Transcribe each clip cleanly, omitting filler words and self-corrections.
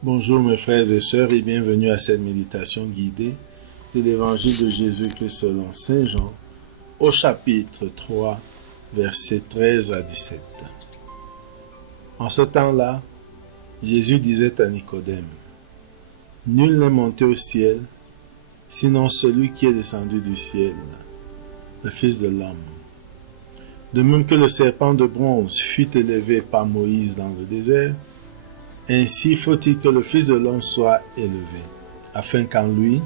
Bonjour mes frères et sœurs et bienvenue à cette méditation guidée de l'évangile de Jésus-Christ selon Saint Jean au chapitre 3 versets 13 à 17. En ce temps-là, Jésus disait à Nicodème, « Nul n'est monté au ciel, sinon celui qui est descendu du ciel, le Fils de l'homme. De même que le serpent de bronze fut élevé par Moïse dans le désert, ainsi faut-il que le Fils de l'homme soit élevé, afin qu'en lui,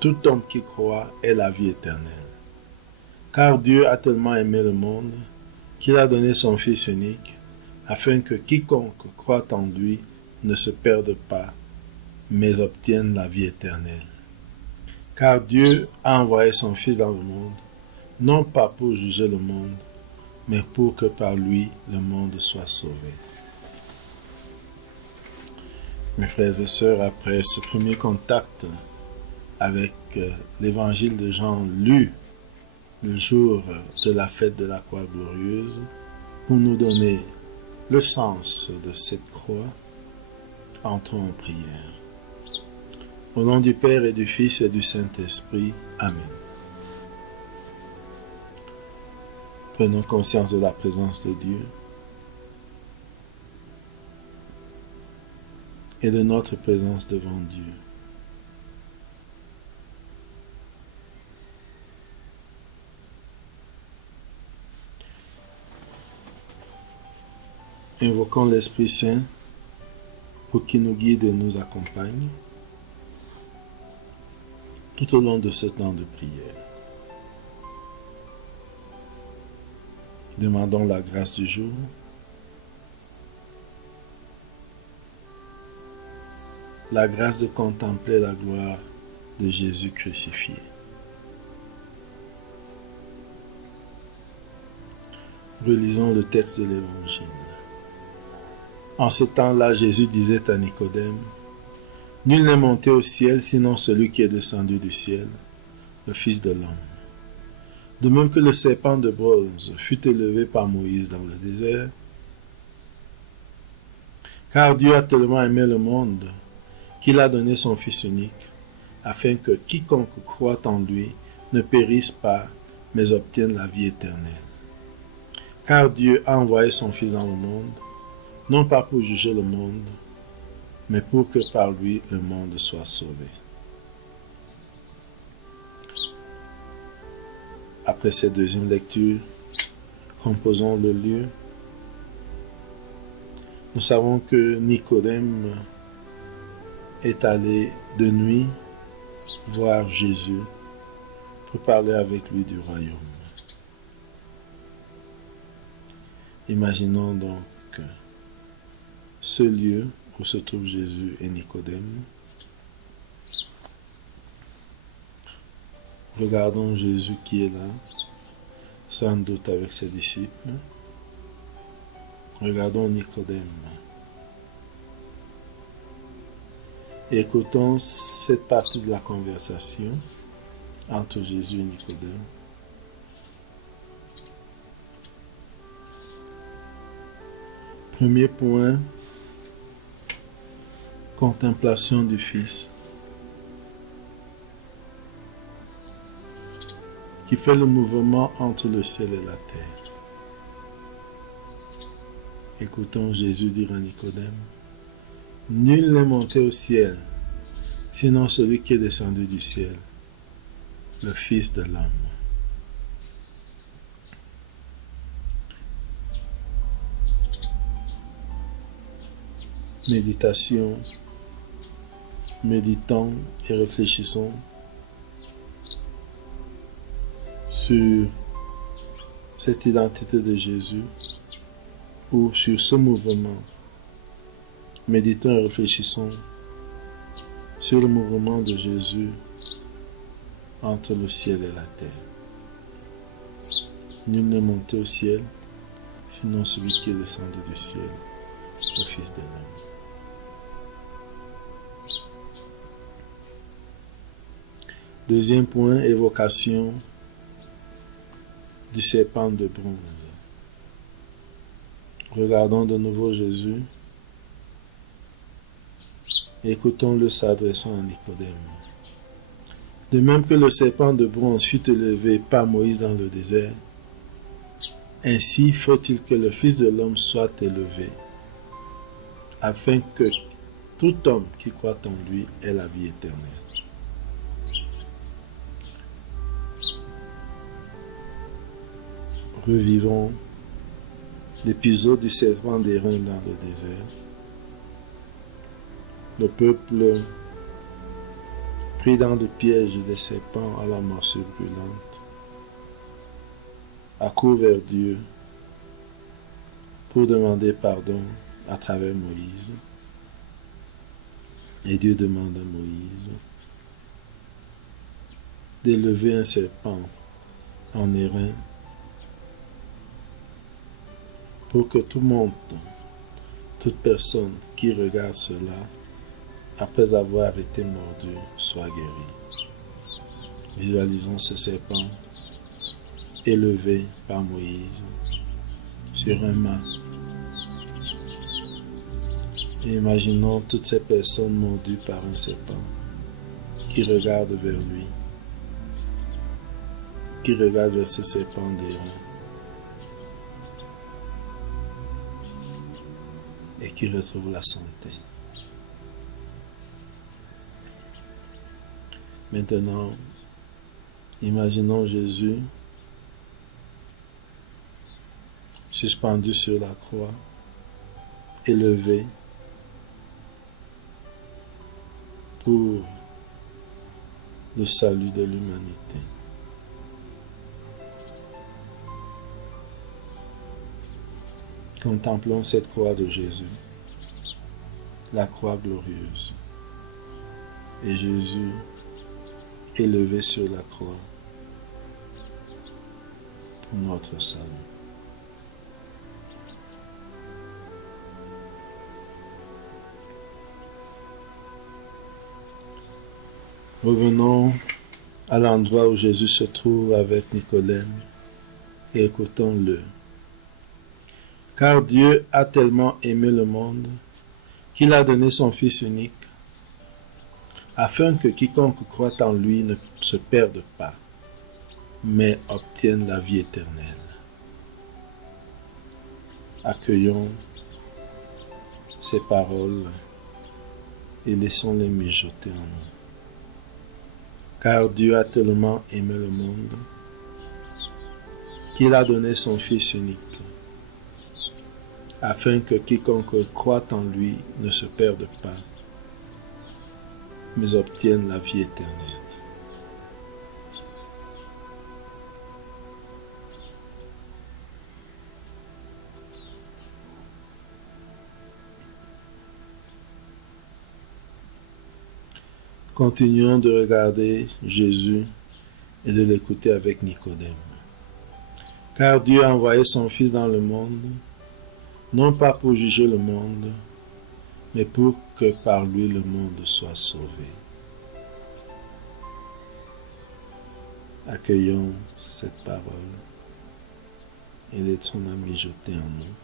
tout homme qui croit ait la vie éternelle. Car Dieu a tellement aimé le monde qu'il a donné son Fils unique, afin que quiconque croit en lui ne se perde pas, mais obtienne la vie éternelle. Car Dieu a envoyé son Fils dans le monde, non pas pour juger le monde, mais pour que par lui le monde soit sauvé. » Mes frères et sœurs, après ce premier contact avec l'évangile de Jean lu le jour de la fête de la croix glorieuse, pour nous donner le sens de cette croix, entrons en prière. Au nom du Père et du Fils et du Saint-Esprit. Amen. Prenons conscience de la présence de Dieu et de notre présence devant Dieu. Invoquons l'Esprit Saint pour qu'il nous guide et nous accompagne tout au long de ce temps de prière. Demandons la grâce du jour. La grâce de contempler la gloire de Jésus crucifié. Relisons le texte de l'Évangile. En ce temps-là, Jésus disait à Nicodème, « Nul n'est monté au ciel sinon celui qui est descendu du ciel, le Fils de l'homme. De même que le serpent de bronze fut élevé par Moïse dans le désert, car Dieu a tellement aimé le monde qu'il a donné son Fils unique, afin que quiconque croit en lui ne périsse pas, mais obtienne la vie éternelle. Car Dieu a envoyé son Fils dans le monde, non pas pour juger le monde, mais pour que par lui le monde soit sauvé. » Après cette deuxième lecture, composons le lieu. Nous savons que Nicodème est allé de nuit voir Jésus pour parler avec lui du royaume. Imaginons donc ce lieu où se trouve Jésus et Nicodème. Regardons Jésus qui est là, sans doute avec ses disciples. Regardons Nicodème. Et écoutons cette partie de la conversation entre Jésus et Nicodème. Premier point, contemplation du Fils, qui fait le mouvement entre le ciel et la terre. Écoutons Jésus dire à Nicodème, « Nul n'est monté au ciel, sinon celui qui est descendu du ciel, le Fils de l'homme. » Méditation, méditons et réfléchissons sur cette identité de Jésus ou sur ce mouvement. Méditons et réfléchissons sur le mouvement de Jésus entre le ciel et la terre. Nul n'est monté au ciel, sinon celui qui est descendu du ciel, le Fils de l'homme. Deuxième point, évocation du serpent de bronze. Regardons de nouveau Jésus Écoutons-le s'adressant à Nicodème. De même que le serpent de bronze fut élevé par Moïse dans le désert, ainsi faut-il que le Fils de l'homme soit élevé, afin que tout homme qui croit en lui ait la vie éternelle. Revivons l'épisode du serpent d'airain dans le désert. Le peuple, pris dans le piège des serpents à la morsure brûlante, accourt vers Dieu pour demander pardon à travers Moïse. Et Dieu demande à Moïse d'élever un serpent en airain pour que tout le monde, toute personne qui regarde cela, après avoir été mordu, soit guéri. Visualisons ce serpent élevé par Moïse sur un mât. Et imaginons toutes ces personnes mordues par un serpent qui regardent vers lui, qui regardent vers ce serpent d'airain et qui retrouvent la santé. Maintenant, imaginons Jésus suspendu sur la croix, élevé pour le salut de l'humanité. Contemplons cette croix de Jésus, la croix glorieuse, et Jésus élevé sur la croix pour notre salut. Revenons à l'endroit où Jésus se trouve avec Nicodème et écoutons-le. Car Dieu a tellement aimé le monde qu'il a donné son Fils unique, afin que quiconque croit en lui ne se perde pas, mais obtienne la vie éternelle. Accueillons ces paroles et laissons-les mijoter en nous. Car Dieu a tellement aimé le monde qu'il a donné son Fils unique, afin que quiconque croit en lui ne se perde pas, mais obtienne la vie éternelle. Continuons de regarder Jésus et de l'écouter avec Nicodème. Car Dieu a envoyé son Fils dans le monde, non pas pour juger le monde, mais pour que par lui le monde soit sauvé. Accueillons cette parole et laissons-la mijoter en nous.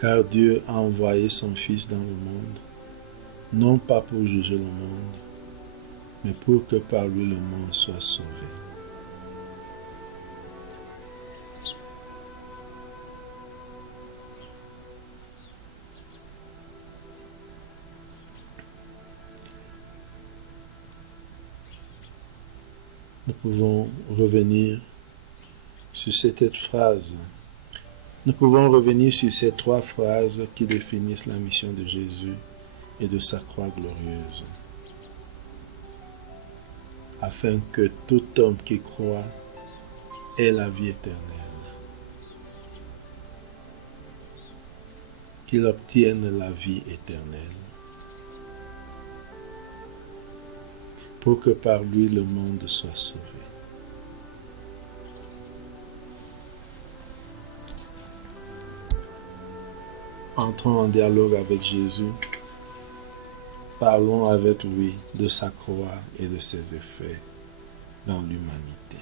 Car Dieu a envoyé son Fils dans le monde, non pas pour juger le monde, mais pour que par lui le monde soit sauvé. Nous pouvons revenir sur cette phrase. Nous pouvons revenir sur ces trois phrases qui définissent la mission de Jésus et de sa croix glorieuse, afin que tout homme qui croit ait la vie éternelle, qu'il obtienne la vie éternelle, pour que par lui le monde soit sauvé. Entrons en dialogue avec Jésus. Parlons avec lui de sa croix et de ses effets dans l'humanité.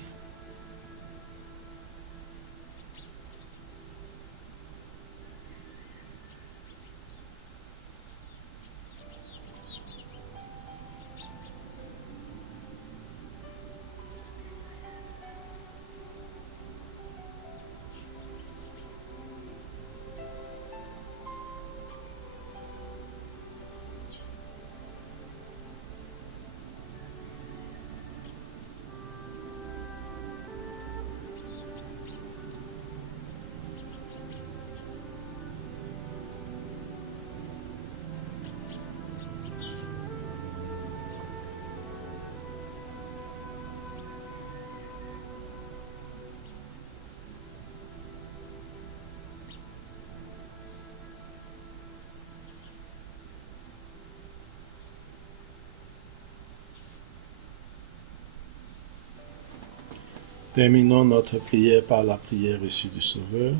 Terminons notre prière par la prière reçue du Sauveur.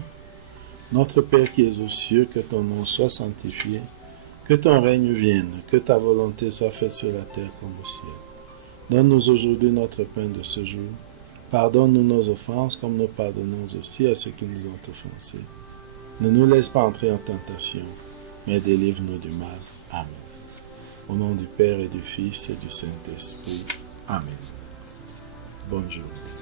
Notre Père qui es aux cieux, que ton nom soit sanctifié, que ton règne vienne, que ta volonté soit faite sur la terre comme au ciel. Donne-nous aujourd'hui notre pain de ce jour. Pardonne-nous nos offenses comme nous pardonnons aussi à ceux qui nous ont offensés. Ne nous laisse pas entrer en tentation, mais délivre-nous du mal. Amen. Au nom du Père et du Fils et du Saint-Esprit. Amen. Bonne journée.